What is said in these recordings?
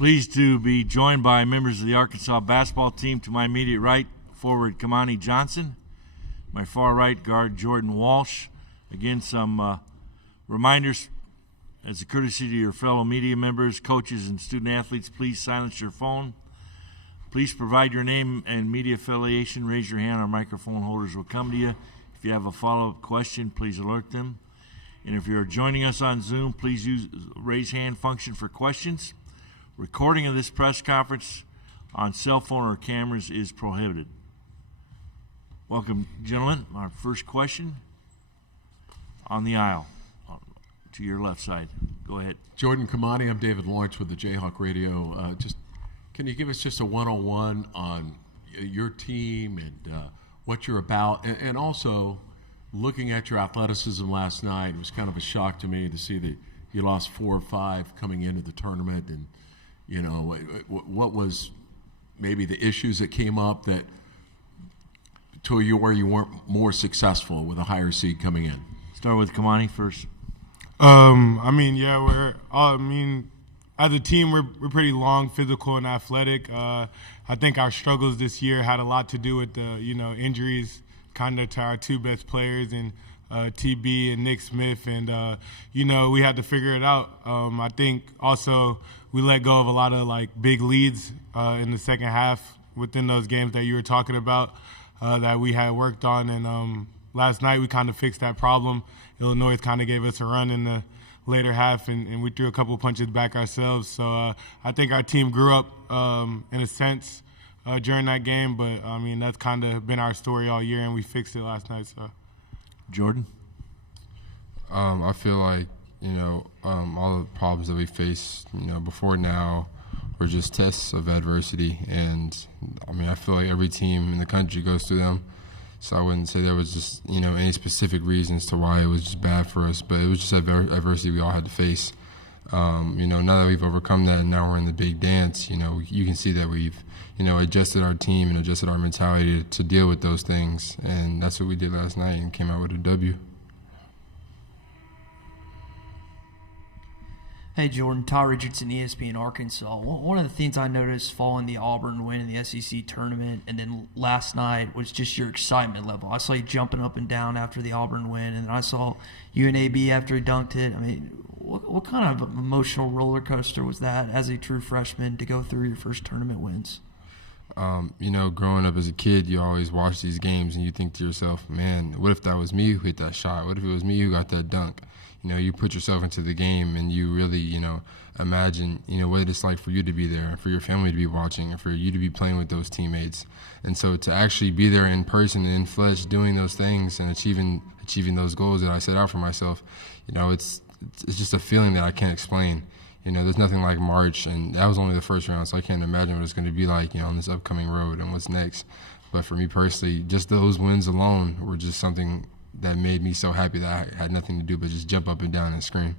Pleased to be joined by members of the Arkansas basketball team. To my immediate right, forward Kamani Johnson. My far right, guard Jordan Walsh. Again, some reminders as a courtesy to your fellow media members, coaches, and student athletes. Please silence your phone. Please provide your name and media affiliation. Raise your hand. Our microphone holders will come to you. If you have a follow-up question, please alert them. And if you're joining us on Zoom, please use the raise hand function for questions. Recording of this press conference on cell phone or cameras is prohibited. Welcome, gentlemen. Our first question on the aisle to your left side. Go ahead. Jordan Kamani, I'm David Lawrence with the Jayhawk Radio. Can you give us just a one-on-one on your team and what you're about? And also, looking at your athleticism last night, it was kind of a shock to me to see that you lost 4 or 5 coming into the tournament. And, you know, what was maybe the issues that came up that to you where you weren't more successful with a higher seed coming in? Start with Kamani first. As a team, we're pretty long, physical, and athletic. I think our struggles this year had a lot to do with the injuries, kind of to our 2 best players, and TB and Nick Smith, and we had to figure it out. I think also we let go of a lot of big leads in the second half within those games that you were talking about that we had worked on, and last night we kind of fixed that problem. Illinois kind of gave us a run in the later half, and we threw a couple punches back ourselves. So I think our team grew up in a sense during that game, but that's kind of been our story all year, and we fixed it last night. So, Jordan, I feel like all the problems that we faced before now were just tests of adversity, and I feel like every team in the country goes through them. So I wouldn't say there was just, any specific reasons to why it was just bad for us, but it was just adversity we all had to face. Now that we've overcome that and now we're in the big dance, you can see that we've, adjusted our team and adjusted our mentality to deal with those things. And that's what we did last night and came out with a W. Hey, Jordan, Ty Richardson, ESPN Arkansas. One of the things I noticed following the Auburn win in the SEC tournament and then last night was just your excitement level. I saw you jumping up and down after the Auburn win, and then I saw you and AB after he dunked it. What kind of emotional roller coaster was that as a true freshman to go through your first tournament wins? Growing up as a kid, you always watch these games and you think to yourself, man, what if that was me who hit that shot? What if it was me who got that dunk? You put yourself into the game and you really, imagine, what it's like for you to be there, for your family to be watching, and for you to be playing with those teammates. And so to actually be there in person and in flesh doing those things and achieving those goals that I set out for myself, it's just a feeling that I can't explain. There's nothing like March, and that was only the first round, so I can't imagine what it's going to be like, on this upcoming road and what's next. But for me personally, just those wins alone were just something that made me so happy that I had nothing to do but just jump up and down and scream.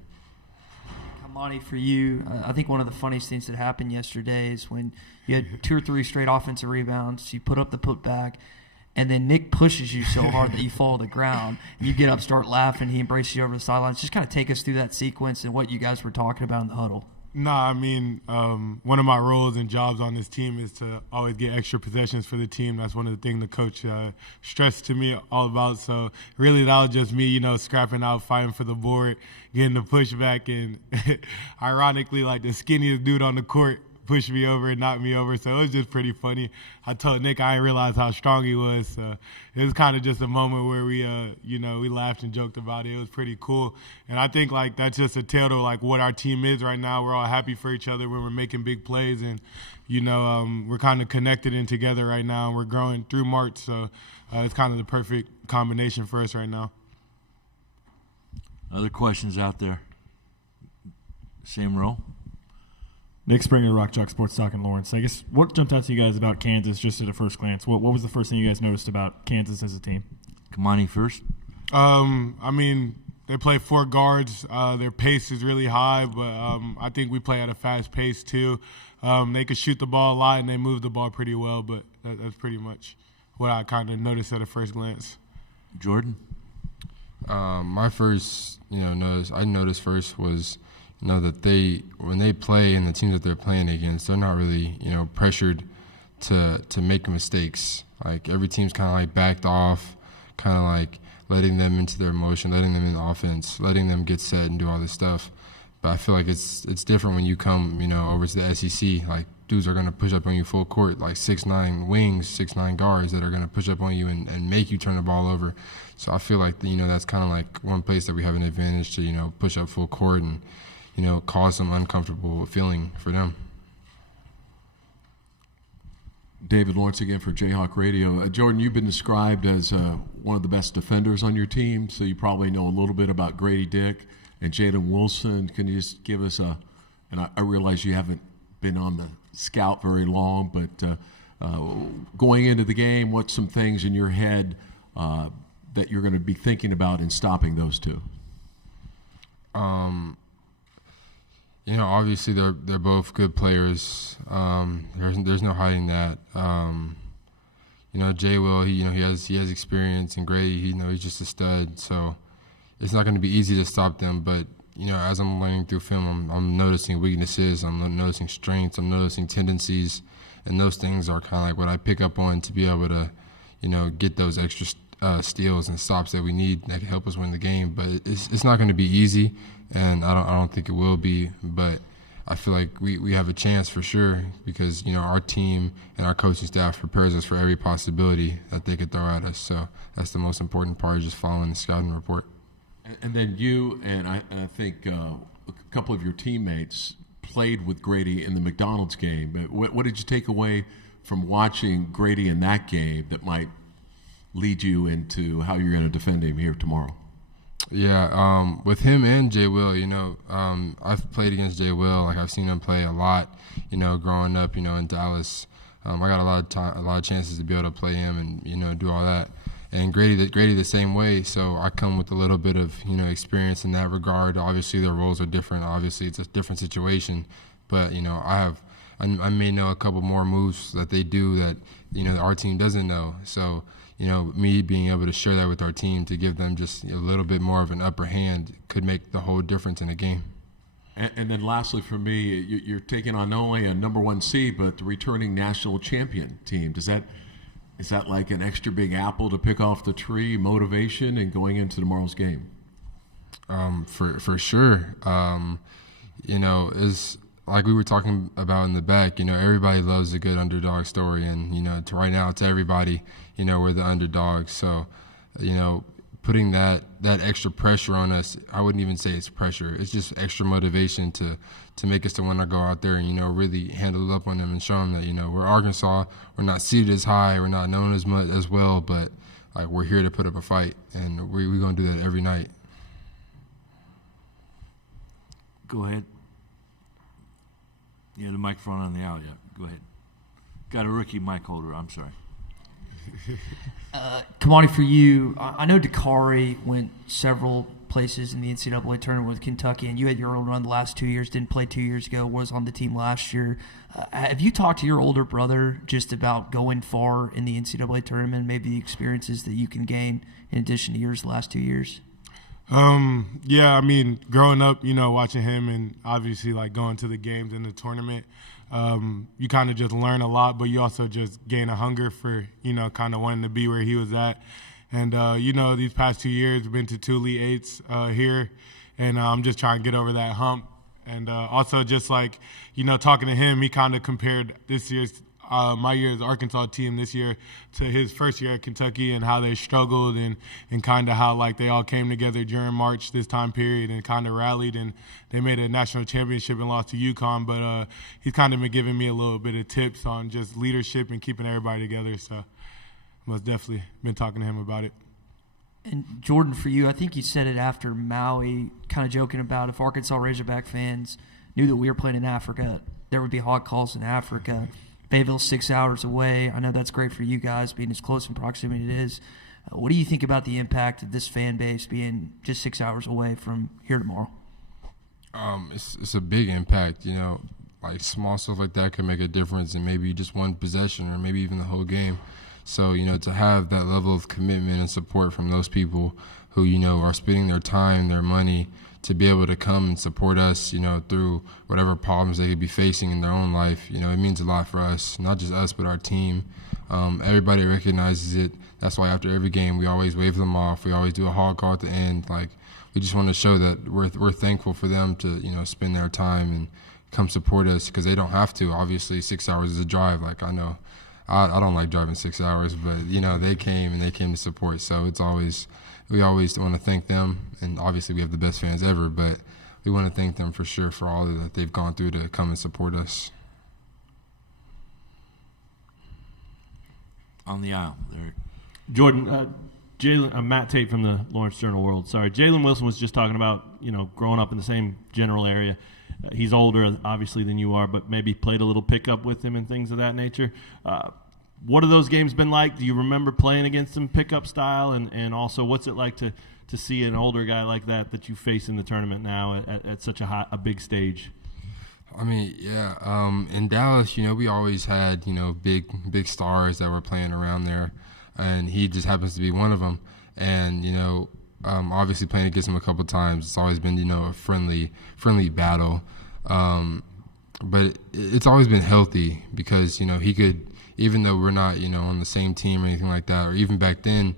Kamani, for you, I think one of the funniest things that happened yesterday is when you had 2 or 3 straight offensive rebounds, you put up the putback, and then Nick pushes you so hard that you fall to the ground. And you get up, start laughing, he embraces you over the sidelines. Just kind of take us through that sequence and what you guys were talking about in the huddle. One of my roles and jobs on this team is to always get extra possessions for the team. That's one of the things the coach stressed to me all about. So really that was just me, scrapping out, fighting for the board, getting the pushback. And ironically, the skinniest dude on the court pushed me over and knocked me over. So it was just pretty funny. I told Nick I didn't realize how strong he was. So it was kind of just a moment where we, we laughed and joked about it. It was pretty cool. And I think that's just a tale to what our team is right now. We're all happy for each other when we're making big plays, and we're kind of connected and together right now. And we're growing through March, so it's kind of the perfect combination for us right now. Other questions out there? Same row. Nick Springer, Rock Chalk Sports Talk in Lawrence. I guess what jumped out to you guys about Kansas just at a first glance? What was the first thing you guys noticed about Kansas as a team? Kamani first. They play 4 guards. Their pace is really high, but I think we play at a fast pace too. They can shoot the ball a lot and they move the ball pretty well, but that's pretty much what I kind of noticed at a first glance. Jordan? My first, notice I noticed first was, know that when they play and the teams that they're playing against, they're not really, pressured to make mistakes. Like every team's kind of like backed off, kind of like letting them into their motion, letting them in offense, letting them get set and do all this stuff. But I feel like it's different when you come, over to the SEC. Like dudes are going to push up on you full court, like 6'9" wings, 6'9" guards that are going to push up on you and make you turn the ball over. So I feel like, that's kind of like one place that we have an advantage to, push up full court and, cause some uncomfortable feeling for them. David Lawrence again for Jayhawk Radio. Jordan, you've been described as one of the best defenders on your team, so you probably know a little bit about Grady Dick and Jalen Wilson. Can you just give us and I realize you haven't been on the scout very long, but going into the game, what's some things in your head that you're going to be thinking about in stopping those two? Obviously they're both good players. There's no hiding that. Jay Will, he has experience, and Grady, he's just a stud. So it's not going to be easy to stop them. But as I'm learning through film, I'm noticing weaknesses, I'm noticing strengths, I'm noticing tendencies, and those things are kind of like what I pick up on to be able to, get those extra steals and stops that we need that can help us win the game. But it's not going to be easy, and I don't think it will be. But I feel like we have a chance for sure because our team and our coaching staff prepares us for every possibility that they could throw at us. So that's the most important part, just following the scouting report. And then you and I think a couple of your teammates played with Grady in the McDonald's game. But what did you take away from watching Grady in that game that might lead you into how you're going to defend him here tomorrow? Yeah, with him and Jay Will, I've played against Jay Will. Like I've seen him play a lot, growing up, in Dallas. I got a lot of chances to be able to play him and do all that. And Grady the same way. So I come with a little bit of experience in that regard. Obviously, their roles are different. Obviously, it's a different situation. But I may know a couple more moves that they do that our team doesn't know. So me being able to share that with our team to give them just a little bit more of an upper hand could make the whole difference in a game. And then lastly for me, you're taking on not only a number one seed, but the returning national champion team. Is that like an extra big apple to pick off the tree, motivation, and going into tomorrow's game? For sure. Is like we were talking about in the back, everybody loves a good underdog story. And, right now to everybody, we're the underdogs. So, putting that extra pressure on us, I wouldn't even say it's pressure. It's just extra motivation to make us to want to go out there and, really handle it up on them and show them that, we're Arkansas. We're not seated as high. We're not known as much as well, but like we're here to put up a fight, and we're going to do that every night. Go ahead. Yeah, the microphone on the aisle. Yeah, go ahead. Got a rookie mic holder. I'm sorry. Kamani, for you, I know Dakari went several places in the NCAA tournament with Kentucky, and you had your own run the last 2 years, didn't play 2 years ago, was on the team last year. Have you talked to your older brother just about going far in the NCAA tournament, maybe the experiences that you can gain in addition to yours the last 2 years? Yeah, I mean, growing up, watching him and obviously like going to the games in the tournament, you kind of just learn a lot, but you also just gain a hunger for, kind of wanting to be where he was at. And, these past 2 years, I've been to 2 Elite 8s here, and I'm just trying to get over that hump. And also just like, talking to him, he kind of compared this year's my year's Arkansas team this year to his first year at Kentucky and how they struggled and kind of how like they all came together during March this time period and kind of rallied, and they made a national championship and lost to UConn. But he's kind of been giving me a little bit of tips on just leadership and keeping everybody together. So most definitely been talking to him about it. And Jordan, for you, I think you said it after Maui, kind of joking about if Arkansas Razorback fans knew that we were playing in Africa, there would be hot calls in Africa. Fayetteville's 6 hours away. I know that's great for you guys, being as close in proximity as it is. What do you think about the impact of this fan base being just 6 hours away from here tomorrow? It's a big impact, like small stuff like that could make a difference in maybe just one possession or maybe even the whole game. So, to have that level of commitment and support from those people who, are spending their time, their money to be able to come and support us, through whatever problems they could be facing in their own life. It means a lot for us, not just us, but our team. Everybody recognizes it. That's why after every game, we always wave them off. We always do a hog call at the end. We just want to show that we're thankful for them to, spend their time and come support us, because they don't have to. Obviously, 6 hours is a drive. I know I don't like driving 6 hours, but, they came to support. So we always want to thank them. And obviously we have the best fans ever, but we want to thank them for sure for all that they've gone through to come and support us. On the aisle there. Jordan, Matt Tate from the Lawrence Journal-World. Sorry, Jalen Wilson was just talking about, growing up in the same general area. He's older, obviously, than you are, but maybe played a little pickup with him and things of that nature. What have those games been like? Do you remember playing against him pickup style? And also, what's it like to see an older guy like that you face in the tournament now at such a big stage? I mean, yeah. In Dallas, we always had, big stars that were playing around there, and he just happens to be one of them. And, obviously playing against him a couple times, it's always been, a friendly battle. But it's always been healthy, because, he could, even though we're not, on the same team or anything like that, or even back then,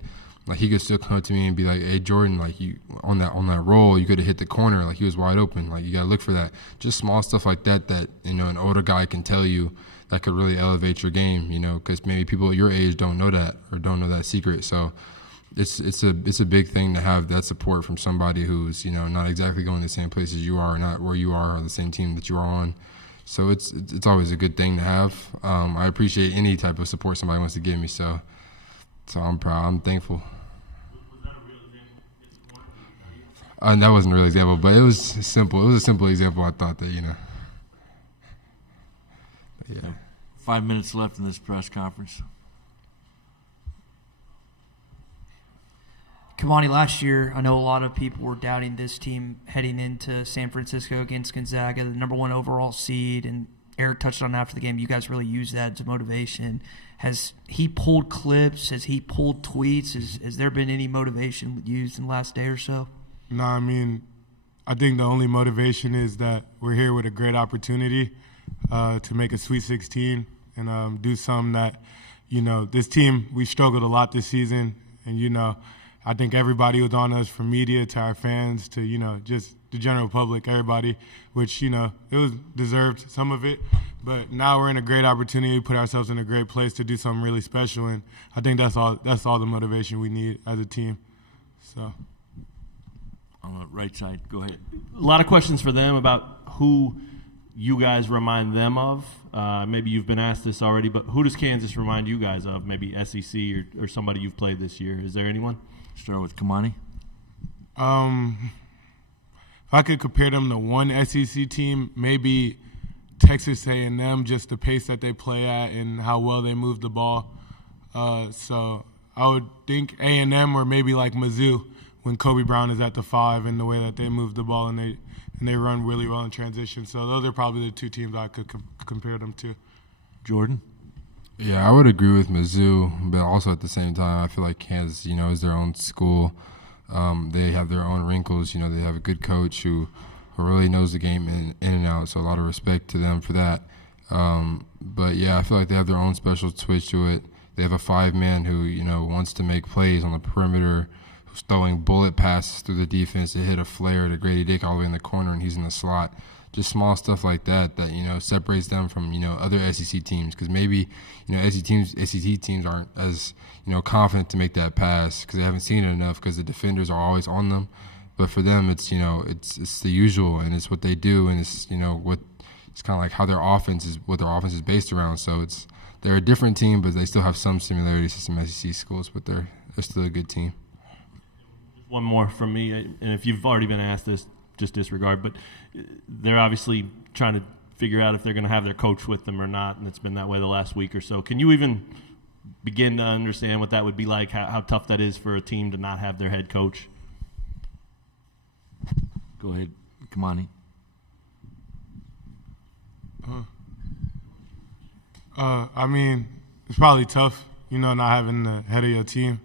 he could still come up to me and be like, "Hey, Jordan, you on that roll, you could have hit the corner, he was wide open. You got to look for that." Just small stuff like that, an older guy can tell you that could really elevate your game, because maybe people your age don't know that or don't know that secret. So it's a big thing to have that support from somebody who's, not exactly going the same place as you are, or not where you are, or the same team that you are on. So it's always a good thing to have. I appreciate any type of support somebody wants to give me. So I'm proud. I'm thankful. Was that a real example? That wasn't a real example, but it was simple. It was a simple example. I thought that, But yeah. 5 minutes left in this press conference. Kamani, last year, I know a lot of people were doubting this team heading into San Francisco against Gonzaga, the number 1 overall seed, and Eric touched on after the game, you guys really used that as motivation. Has he pulled clips? Has he pulled tweets? Has there been any motivation used in the last day or so? No, I think the only motivation is that we're here with a great opportunity to make a Sweet 16 and do something that, this team, we struggled a lot this season, and, I think everybody was on us, from media to our fans to, just the general public, everybody, which, it was deserved, some of it. But now we're in a great opportunity to put ourselves in a great place to do something really special. And I think that's all the motivation we need as a team. So. On the right side, go ahead. A lot of questions for them about who you guys remind them of. Maybe you've been asked this already, but who does Kansas remind you guys of? Maybe SEC or somebody you've played this year. Is there anyone? Start with Kamani. If I could compare them to one SEC team, maybe Texas A&M, just the pace that they play at and how well they move the ball. So I would think A&M, or maybe like Mizzou when Kobe Brown is at the 5, and the way that they move the ball and they run really well in transition. So those are probably the two teams I could compare them to. Jordan? Yeah, I would agree with Mizzou, but also at the same time, I feel like Kansas, is their own school. They have their own wrinkles. They have a good coach who really knows the game in and out, so a lot of respect to them for that. But, yeah, I feel like they have their own special twist to it. They have a 5-man who, wants to make plays on the perimeter, who's throwing bullet passes through the defense to hit a flare to Grady Dick all the way in the corner, and he's in the slot. Just small stuff like that separates them from, other SEC teams. Because maybe, SEC teams aren't as, confident to make that pass because they haven't seen it enough because the defenders are always on them. But for them, it's, it's the usual, and it's what they do, and it's, it's kind of like how their offense is based around. So they're a different team, but they still have some similarities to some SEC schools, but they're still a good team. One more from me, and if you've already been asked this, just disregard, but they're obviously trying to figure out if they're going to have their coach with them or not, and it's been that way the last week or so. Can you even begin to understand what that would be like, how tough that is for a team to not have their head coach? Go ahead, Kamani. It's probably tough, not having the head of your team,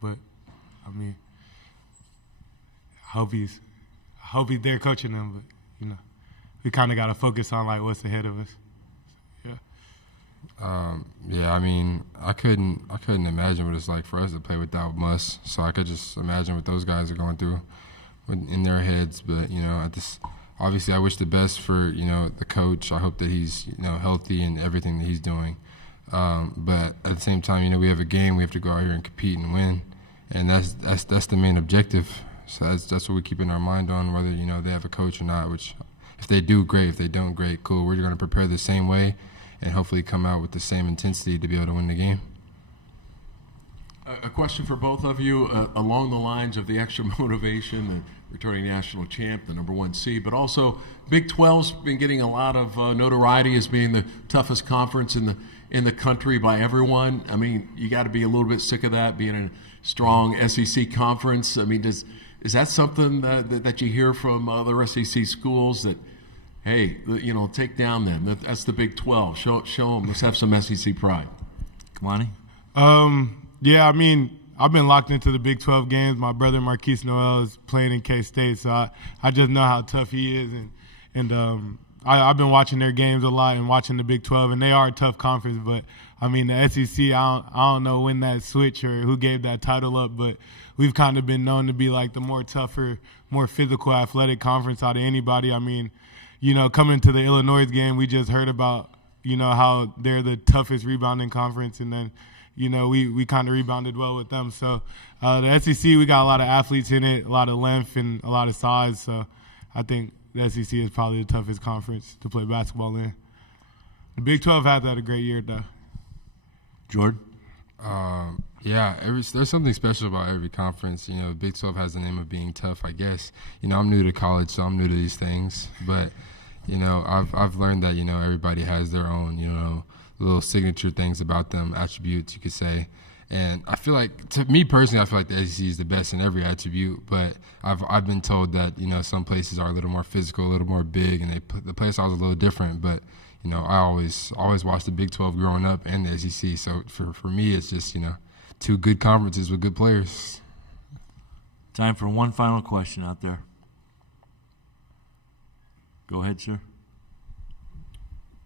but, I hope hope he's there coaching them. But we kind of got to focus on like what's ahead of us. Yeah, I mean, I couldn't imagine what it's like for us to play without Muss. So I could just imagine what those guys are going through in their heads. But obviously, I wish the best for the coach. I hope that he's healthy and everything that he's doing. But at the same time, we have a game. We have to go out here and compete and win, and that's the main objective. So that's what we keep in our mind on, whether they have a coach or not. Which, if they do, great. If they don't, great. Cool. We're going to prepare the same way, and hopefully come out with the same intensity to be able to win the game. A question for both of you along the lines of the extra motivation, the returning national champ, the number 1 seed, but also Big 12's been getting a lot of notoriety as being the toughest conference in the country by everyone. I mean, you got to be a little bit sick of that, being in a strong SEC conference. I mean, is that something that you hear from other SEC schools that, hey, take down them? That's the Big 12. Show them. Let's have some SEC pride. Kamani? Yeah, I mean, I've been locked into the Big 12 games. My brother Marquise Noel is playing in K-State, so I just know how tough he is. And I've been watching their games a lot and watching the Big 12, and they are a tough conference. But, I mean, the SEC, I don't know when that switch or who gave that title up, but we've kind of been known to be like the more tougher, more physical, athletic conference out of anybody. I mean, coming to the Illinois game, we just heard about, how they're the toughest rebounding conference, and then, we kind of rebounded well with them. So the SEC, we got a lot of athletes in it, a lot of length and a lot of size. So I think the SEC is probably the toughest conference to play basketball in. The Big 12 has had a great year, though. Jordan? Yeah, there's something special about every conference. Big 12 has the name of being tough, I guess. I'm new to college, so I'm new to these things. But, I've learned that, everybody has their own, little signature things about them, attributes, you could say. And I feel like, to me personally, I feel like the SEC is the best in every attribute. But I've been told that, some places are a little more physical, a little more big, and the play styles are a little different. But, I always watched the Big 12 growing up and the SEC. So for me, it's just, two good conferences with good players. Time for one final question out there. Go ahead, sir.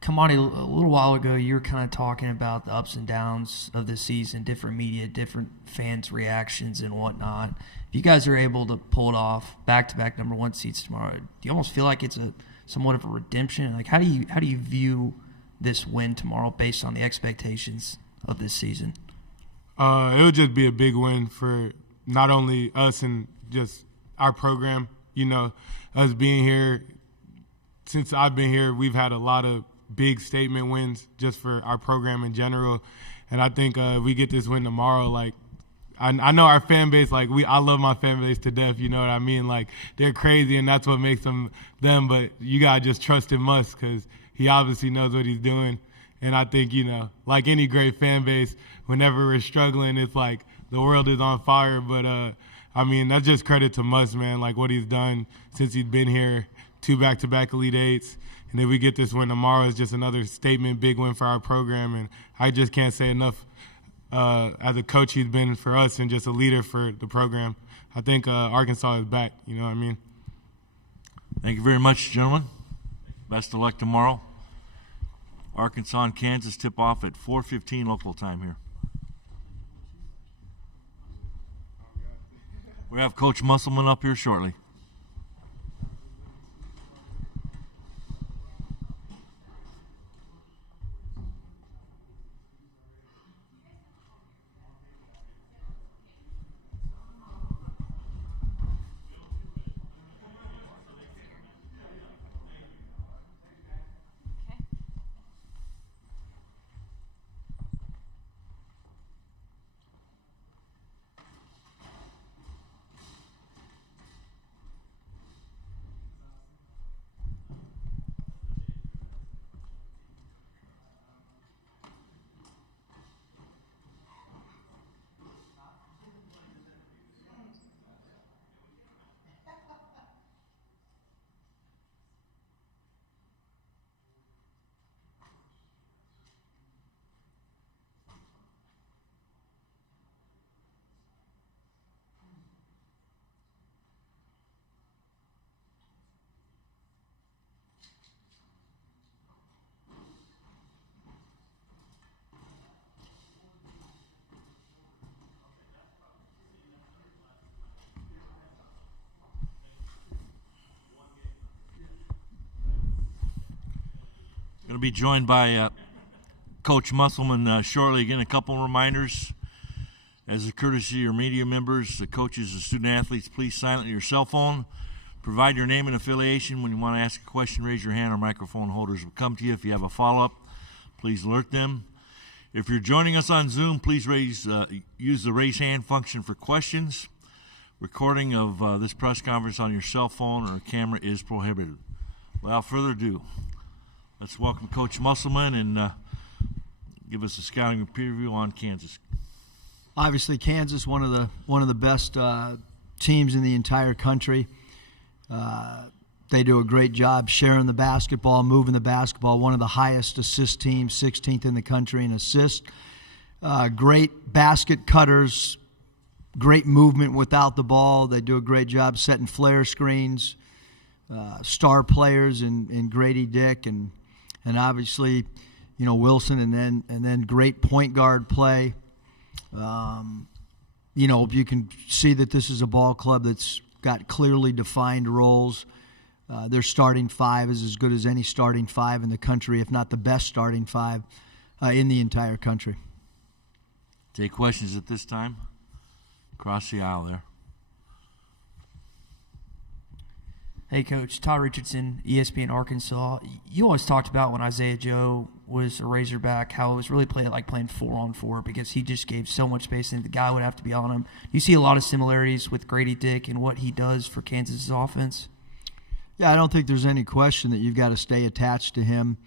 Kamani, a little while ago, you were kind of talking about the ups and downs of the season, different media, different fans' reactions and whatnot. If you guys are able to pull it off, back-to-back number 1 seeds tomorrow, do you almost feel like it's somewhat of a redemption? Like, how do you view this win tomorrow based on the expectations of this season? It would just be a big win for not only us and just our program. Us being here, since I've been here, we've had a lot of big statement wins just for our program in general. And I think if we get this win tomorrow, like, I know our fan base, like, I love my fan base to death, you know what I mean? Like, they're crazy, and that's what makes them, but you got to just trust in Muss because he obviously knows what he's doing. And I think, like any great fan base, whenever we're struggling, it's like the world is on fire. But, I mean, that's just credit to Muss, man, like what he's done since he's been here, 2 back-to-back Elite Eights. And if we get this win tomorrow, it's just another statement, big win for our program. And I just can't say enough as a coach he's been for us and just a leader for the program. I think Arkansas is back, you know what I mean? Thank you very much, gentlemen. Best of luck tomorrow. Arkansas and Kansas tip off at 4:15 local time here. We have Coach Musselman up here shortly. Going to be joined by Coach Musselman shortly. Again, a couple reminders. As a courtesy of your media members, the coaches, and student athletes, please silence your cell phone. Provide your name and affiliation. When you want to ask a question, raise your hand. Our microphone holders will come to you. If you have a follow-up, please alert them. If you're joining us on Zoom, please use the raise hand function for questions. Recording of this press conference on your cell phone or camera is prohibited. Without further ado, let's welcome Coach Musselman and give us a scouting preview on Kansas. Obviously, Kansas, one of the best teams in the entire country. They do a great job sharing the basketball, moving the basketball. One of the highest assist teams, 16th in the country in assists. Great basket cutters, great movement without the ball. They do a great job setting flare screens. Star players in Grady Dick and obviously, Wilson, and then great point guard play. You can see that this is a ball club that's got clearly defined roles. Their starting five is as good as any starting five in the country, if not the best starting five in the entire country. Take questions at this time. Across the aisle there. Hey, Coach. Todd Richardson, ESPN Arkansas. You always talked about when Isaiah Joe was a Razorback, how it was really playing 4-on-4 because he just gave so much space and the guy would have to be on him. You see a lot of similarities with Grady Dick and what he does for Kansas' offense? Yeah, I don't think there's any question that you've got to stay attached to him.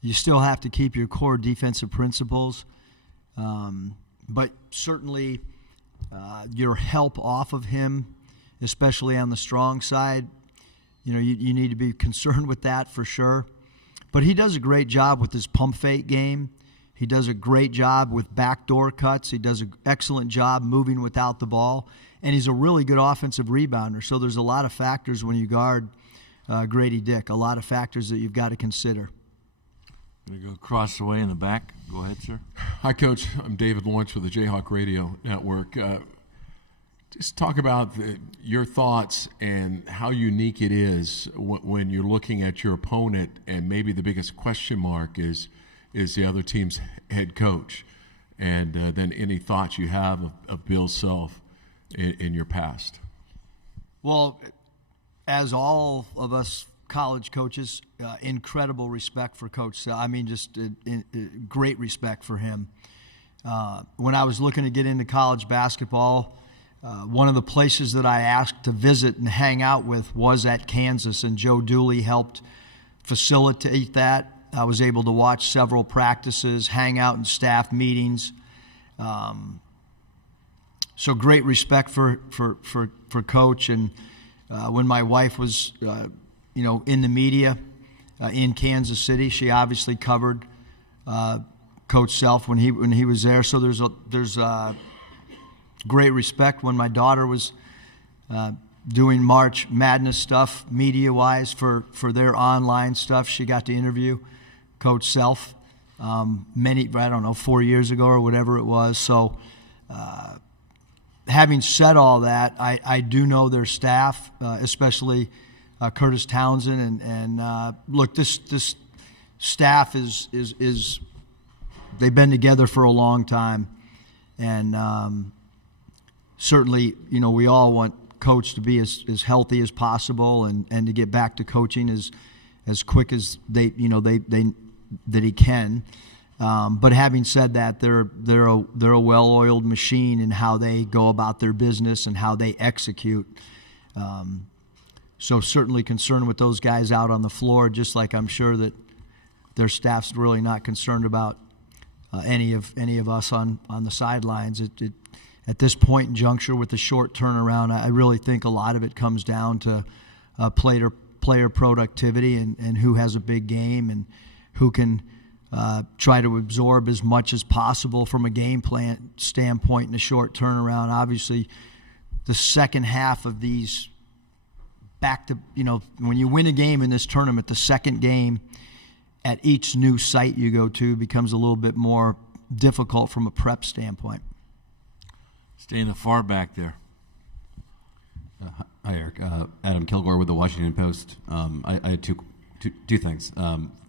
You still have to keep your core defensive principles. But certainly your help off of him, especially on the strong side, you need to be concerned with that for sure. But he does a great job with his pump fake game. He does a great job with backdoor cuts. He does an excellent job moving without the ball. And he's a really good offensive rebounder. So there's a lot of factors when you guard Grady Dick, a lot of factors that you've got to consider. Going to go across the way in the back. Go ahead, sir. Hi, Coach. I'm David Lawrence with the Jayhawk Radio Network. Just talk about your thoughts and how unique it is when you're looking at your opponent, and maybe the biggest question mark is the other team's head coach, and then any thoughts you have of Bill Self in your past. Well, as all of us college coaches, incredible respect for Coach Self. I mean, just great respect for him. When I was looking to get into college basketball, one of the places that I asked to visit and hang out with was at Kansas, and Joe Daly helped facilitate that. I was able to watch several practices, hang out in staff meetings. So great respect for Coach. And when my wife was, in the media in Kansas City, she obviously covered Coach Self when he was there. So there's great respect. When my daughter was doing March Madness stuff media-wise for their online stuff, she got to interview Coach Self 4 years ago or whatever it was. So having said all that, I do know their staff, especially Curtis Townsend. And look, this staff is they've been together for a long time. And certainly, we all want Coach to be as healthy as possible and to get back to coaching as quick as that he can. But having said that, they're a well-oiled machine in how they go about their business and how they execute. So certainly concerned with those guys out on the floor, just like I'm sure that their staff's really not concerned about any of us on the sidelines. At this point in juncture with the short turnaround, I really think a lot of it comes down to player productivity and who has a big game and who can try to absorb as much as possible from a game plan standpoint in a short turnaround. Obviously, the second half of these when you win a game in this tournament, the second game at each new site you go to becomes a little bit more difficult from a prep standpoint. Stay in the far back there. Hi, Eric. Adam Kilgore with the Washington Post. I had two things.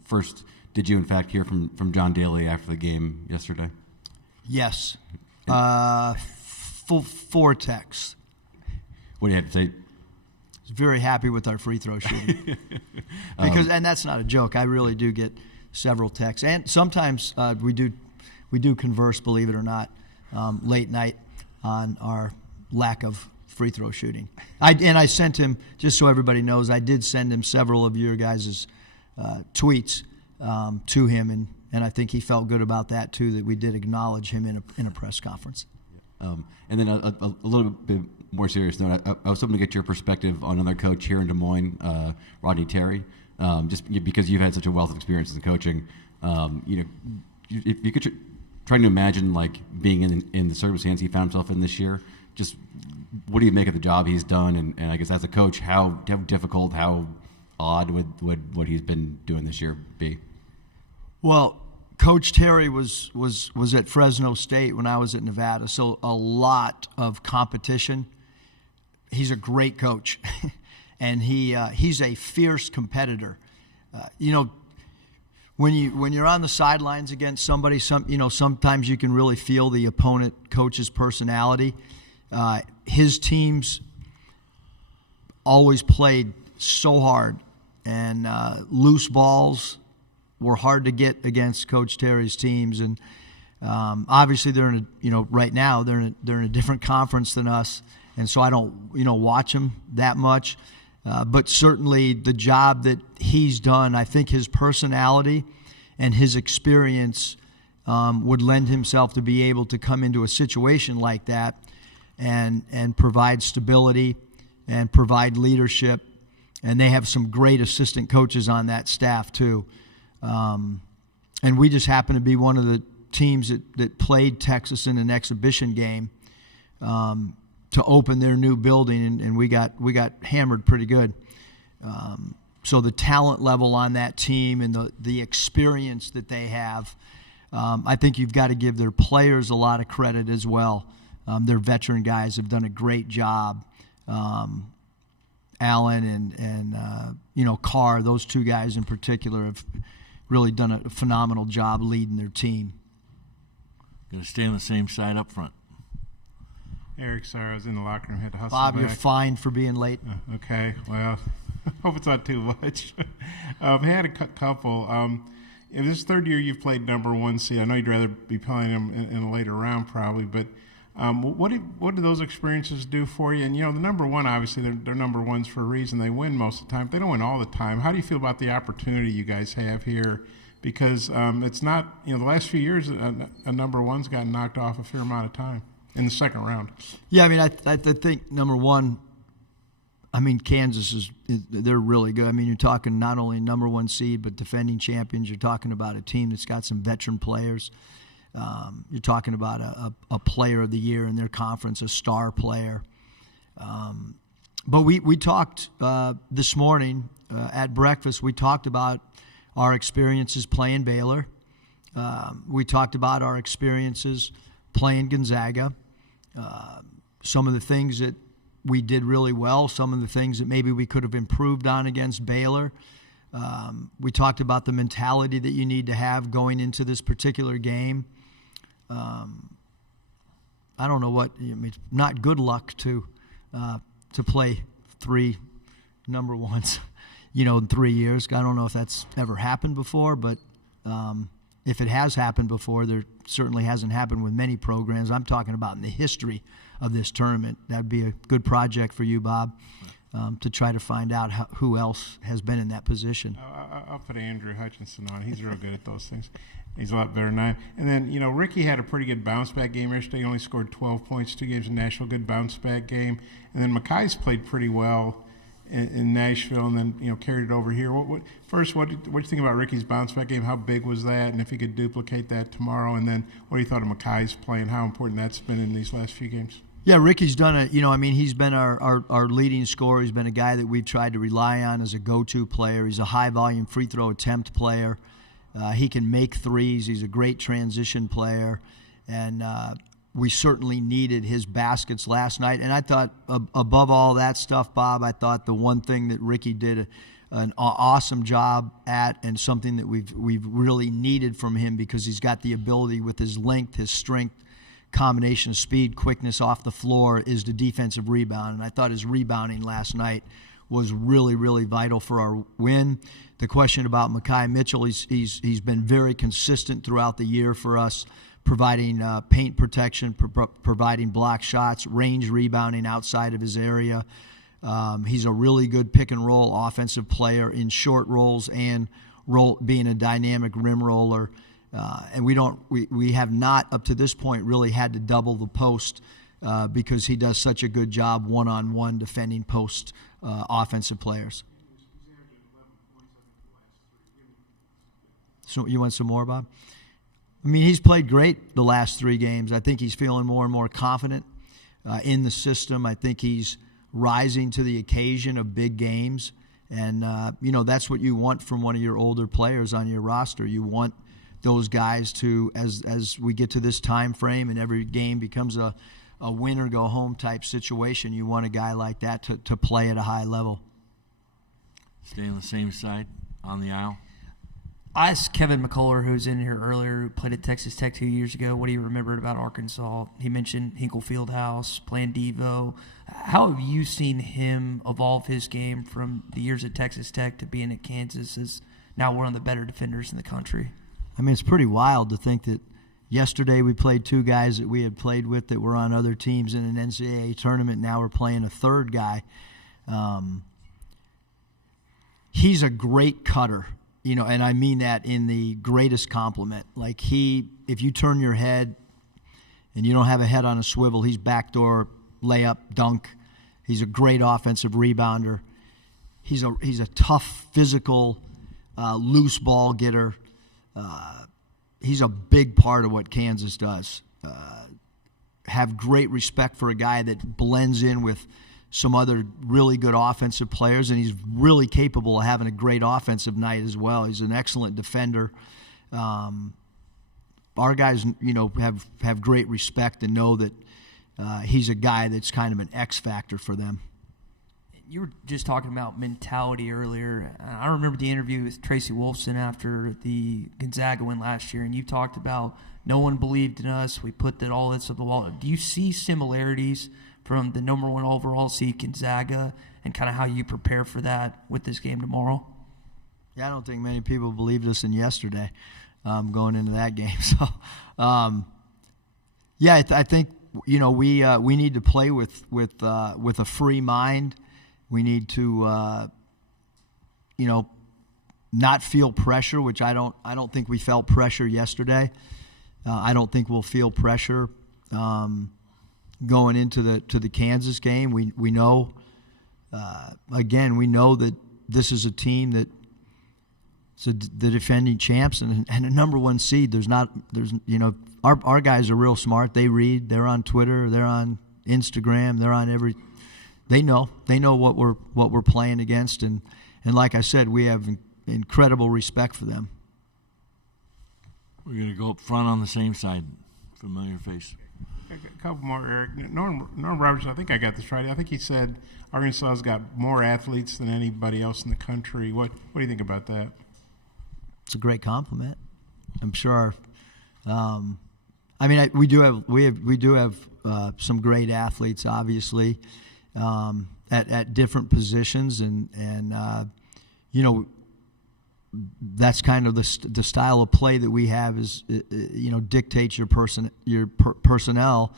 First, did you in fact hear from John Daly after the game yesterday? Yes. 4 texts. What do you have to say? I was very happy with our free throw shooting. And that's not a joke. I really do get several texts. And sometimes we do converse, believe it or not, late night on our lack of free throw shooting. I sent him, just so everybody knows, I did send him several of your guys' tweets to him, and I think he felt good about that too, that we did acknowledge him in a press conference. And then a little bit more serious note, I was hoping to get your perspective on another coach here in Des Moines, Rodney Terry, just because you've had such a wealth of experience in coaching. If you could trying to imagine like being in the circumstance he found himself in this year, just what do you make of the job he's done? And I guess as a coach, how difficult, how odd would what he's been doing this year be? Well, Coach Terry was at Fresno State when I was at Nevada, so a lot of competition. He's a great coach, and he's a fierce competitor. When you're on the sidelines against somebody, sometimes you can really feel the opponent coach's personality. His teams always played so hard, and loose balls were hard to get against Coach Terry's teams. And obviously, they're in right now they're in a different conference than us, and so I don't watch them that much. But certainly the job that he's done, I think his personality and his experience would lend himself to be able to come into a situation like that and provide stability and provide leadership. And they have some great assistant coaches on that staff too. And we just happen to be one of the teams that played Texas in an exhibition game to open their new building, and we got hammered pretty good. So the talent level on that team and the experience that they have, I think you've got to give their players a lot of credit as well. Their veteran guys have done a great job. Allen and Carr, those two guys in particular, have really done a phenomenal job leading their team. Going to stay on the same side up front. Eric, sorry, I was in the locker room. Had to hustle Bob, back. you're fined for being late. Okay, well, hope it's not too much. I had a couple. In this third year, you've played number one seed. I know you'd rather be playing them in a later round probably, but what do those experiences do for you? And, the number one, obviously, they're number ones for a reason. They win most of the time. They don't win all the time. How do you feel about the opportunity you guys have here? Because it's not, the last few years, a number one's gotten knocked off a fair amount of time in the second round. Yeah, I mean, I think number one, Kansas they're really good. I mean, you're talking not only number one seed, but defending champions. You're talking about a team that's got some veteran players. You're talking about a player of the year in their conference, a star player. But we talked this morning at breakfast. We talked about our experiences playing Baylor. We talked about our experiences playing Gonzaga. Some of the things that we did really well, some of the things that maybe we could have improved on against Baylor. We talked about the mentality that you need to have going into this particular game. I don't know what not good luck to play 3 number ones, in 3 years. I don't know if that's ever happened before, but if it has happened before, there certainly hasn't happened with many programs. I'm talking about in the history of this tournament. That'd be a good project for you, Bob, to try to find out who else has been in that position. I'll put Andrew Hutchinson on. He's real good at those things. He's a lot better than I am. And then, Ricky had a pretty good bounce-back game yesterday. He only scored 12 points, 2 games in Nashville, good bounce-back game. And then Mackay's played pretty well in Nashville and then, carried it over here. First, what do you think about Ricky's bounce-back game? How big was that? And if he could duplicate that tomorrow? And then what do you thought of Mackay's play and how important that's been in these last few games? Yeah, Ricky's done he's been our leading scorer. He's been a guy that we've tried to rely on as a go-to player. He's a high-volume free throw attempt player. He can make threes. He's a great transition player. And we certainly needed his baskets last night. And I thought, above all that stuff, Bob, I thought the one thing that Ricky did an awesome job at, and something that we've really needed from him, because he's got the ability with his length, his strength, combination of speed, quickness off the floor, is the defensive rebound. And I thought his rebounding last night was really, really vital for our win. The question about Mekhi Mitchell, he's been very consistent throughout the year for us, providing paint protection, providing block shots, range rebounding outside of his area. He's a really good pick and roll offensive player in short rolls and being a dynamic rim roller. And we have not up to this point really had to double the post because he does such a good job one-on-one defending post offensive players. So you want some more, Bob? I mean, he's played great the last 3 games. I think he's feeling more and more confident in the system. I think he's rising to the occasion of big games. And, that's what you want from one of your older players on your roster. You want those guys to, as we get to this time frame and every game becomes a win or go home type situation, you want a guy like that to play at a high level. Stay on the same side, on the aisle. I asked Kevin McCullar, who was in here earlier, who played at Texas Tech 2 years ago, what he remembered about Arkansas. He mentioned Hinkle Fieldhouse, playing Devo. How have you seen him evolve his game from the years at Texas Tech to being at Kansas as now one of the better defenders in the country? I mean, it's pretty wild to think that yesterday we played 2 guys that we had played with that were on other teams in an NCAA tournament. Now we're playing a 3rd guy. He's a great cutter. And I mean that in the greatest compliment. Like if you turn your head and you don't have a head on a swivel, he's backdoor, layup, dunk. He's a great offensive rebounder. He's a tough, physical, loose ball getter. He's a big part of what Kansas does. Have great respect for a guy that blends in with some other really good offensive players, and he's really capable of having a great offensive night as well. He's an excellent defender. Our guys, have great respect and know that he's a guy that's kind of an X factor for them. You were just talking about mentality earlier. I remember the interview with Tracy Wolfson after the Gonzaga win last year, and you talked about no one believed in us. We put all this on the wall. Do you see similarities from the number 1 overall seed Gonzaga and kind of how you prepare for that with this game tomorrow? Yeah, I don't think many people believed us in yesterday going into that game. So, I think we need to play with a free mind. We need to not feel pressure, which I don't think we felt pressure yesterday. I don't think we'll feel pressure going into the Kansas game. We know we know that this is a team that the defending champs and a number 1 seed. Our guys are real smart. They read. They're on Twitter. They're on Instagram. They're on They know what we're playing against, and like I said, we have incredible respect for them. We're going to go up front on the same side. Familiar face. A couple more, Eric. Norm Robertson, I think I got this right. I think he said Arkansas's got more athletes than anybody else in the country. What do you think about that? It's a great compliment. I'm sure. We do have some great athletes, obviously, at different positions, and that's kind of the style of play that we have is dictates your personnel,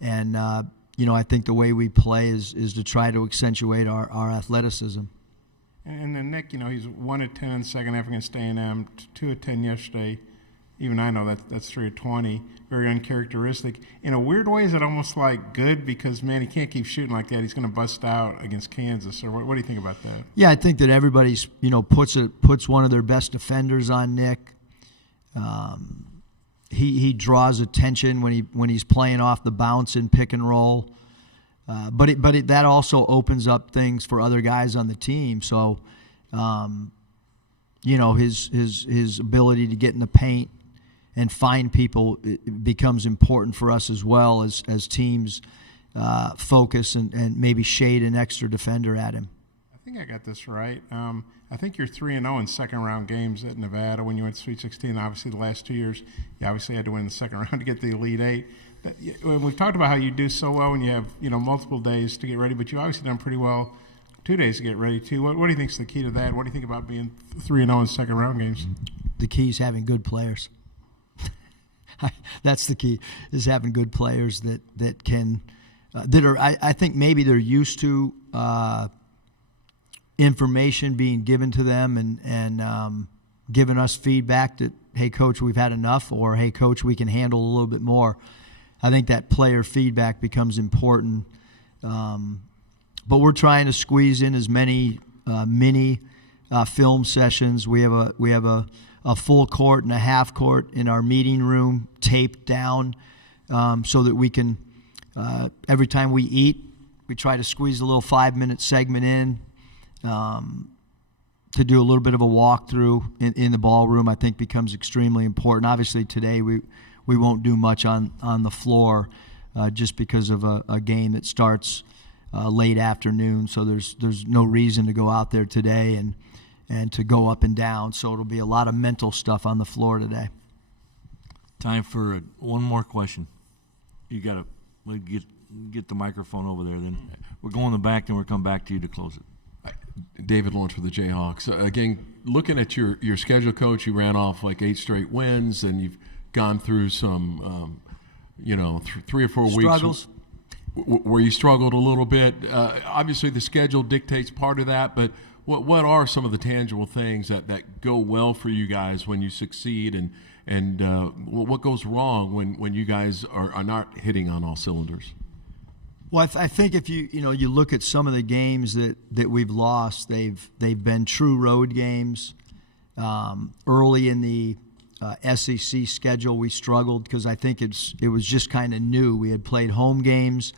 and I think the way we play is to try to accentuate our athleticism. And then Nick, he's 1 of 10 in the second half against A&M, 2 of 10 yesterday. Even I know that's 3 of 20. Very uncharacteristic. In a weird way, is it almost like good because, man, he can't keep shooting like that. He's going to bust out against Kansas. Or what do you think about that? Yeah, I think that everybody's puts one of their best defenders on Nick. He draws attention when he's playing off the bounce and pick and roll. But that also opens up things for other guys on the team. So, his ability to get in the paint and find people becomes important for us as well as teams focus and maybe shade an extra defender at him. I think I got this right. I think you're 3-0 in second-round games at Nevada when you went to Sweet 16. Obviously, the last 2 years, you obviously had to win the second round to get the Elite Eight. When we've talked about how you do so well when you have multiple days to get ready, but you obviously done pretty well 2 days to get ready too. What do you think is the key to that? What do you think about being 3-0 in second-round games? The key is having good players. That's the key, is having good players that can that are. I think maybe they're used to information being given to them and giving us feedback that, hey, coach, we've had enough, or hey, coach, we can handle a little bit more. I think that player feedback becomes important. But we're trying to squeeze in as many mini film sessions. We have a full court and a half court in our meeting room taped down so that we can, every time we eat, we try to squeeze a little 5-minute segment in to do a little bit of a walkthrough in the ballroom. I think becomes extremely important. Obviously today we won't do much on the floor just because of a game that starts late afternoon, so there's no reason to go out there today and to go up and down. So it'll be a lot of mental stuff on the floor today. Time for one more question. You got to get the microphone over there. Then we're going in the back, then we'll come back to you to close it. David Lawrence with the Jayhawks. Again, looking at your schedule, Coach, you ran off like 8 straight wins, and you've gone through some, 3 or 4 weeks. Struggles. Where you struggled a little bit. Obviously, the schedule dictates part of that, but what are some of the tangible things that go well for you guys when you succeed, and what goes wrong when you guys are not hitting on all cylinders? Well, I think if you look at some of the games that we've lost, they've been true road games. Early in the SEC schedule, we struggled because I think it was just kind of new. We had played home games,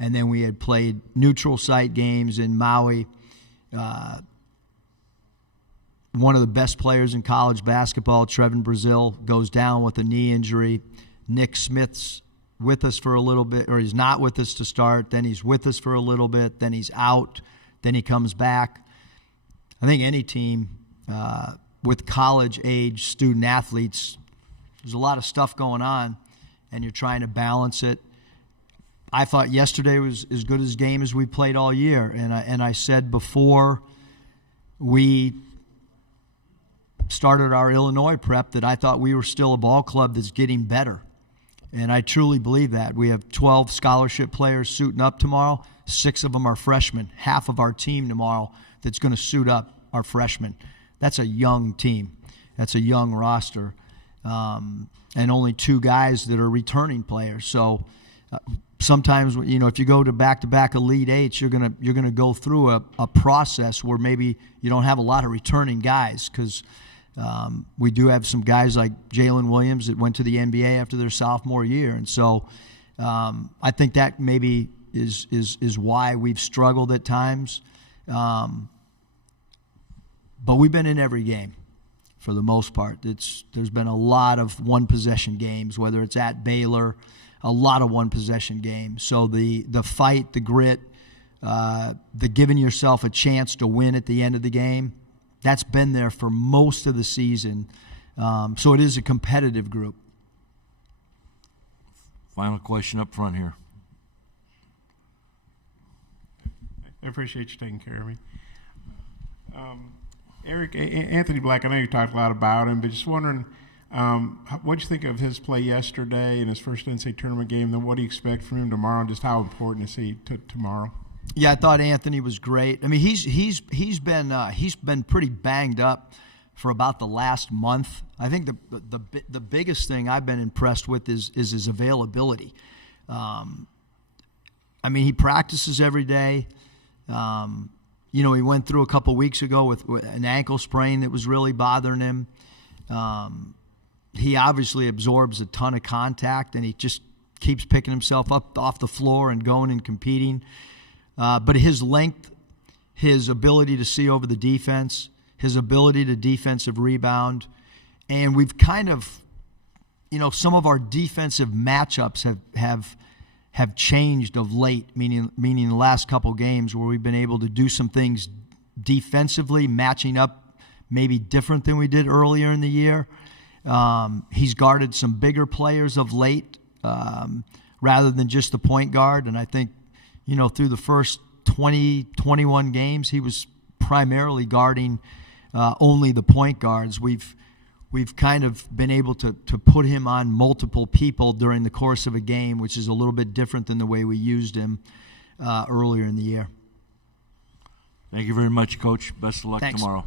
and then we had played neutral site games in Maui. One of the best players in college basketball, Trevin Brazil, goes down with a knee injury. Nick Smith's with us for a little bit, or he's not with us to start. Then he's with us for a little bit. Then he's out. Then he comes back. I think any team with college-age student athletes, there's a lot of stuff going on, and you're trying to balance it. I thought yesterday was as good a game as we played all year, and I said before we started our Illinois prep that I thought we were still a ball club that's getting better, and I truly believe that. We have 12 scholarship players suiting up tomorrow. 6 of them are freshmen. Half of our team tomorrow that's going to suit up are freshmen. That's a young team. That's a young roster, and only 2 guys that are returning players. So sometimes, if you go to back-to-back Elite Eights, you're gonna go through a process where maybe you don't have a lot of returning guys because we do have some guys like Jalen Williams that went to the NBA after their sophomore year, and so I think that maybe is why we've struggled at times. But we've been in every game for the most part. There's been a lot of one-possession games, whether it's at Baylor, a lot of one-possession games. So the fight, the grit, the giving yourself a chance to win at the end of the game, that's been there for most of the season. So it is a competitive group. Final question up front here. I appreciate you taking care of me. Eric, Anthony Black, I know you talked a lot about him, but just wondering, what did you think of his play yesterday in his first NCAA tournament game? Then what do you expect from him tomorrow, and just how important is he tomorrow? Yeah, I thought Anthony was great. I mean, he's been pretty banged up for about the last month. I think the biggest thing I've been impressed with is his availability. I mean, he practices every day. He went through a couple weeks ago with an ankle sprain that was really bothering him. He obviously absorbs a ton of contact, and he just keeps picking himself up off the floor and going and competing. But his length, his ability to see over the defense, his ability to defensive rebound, and we've kind of, some of our defensive matchups have changed of late, meaning the last couple games where we've been able to do some things defensively, matching up maybe different than we did earlier in the year. He's guarded some bigger players of late rather than just the point guard. And I think, through the first 20, 21 games, he was primarily guarding only the point guards. We've kind of been able to put him on multiple people during the course of a game, which is a little bit different than the way we used him earlier in the year. Thank you very much, Coach. Best of luck Thanks. tomorrow.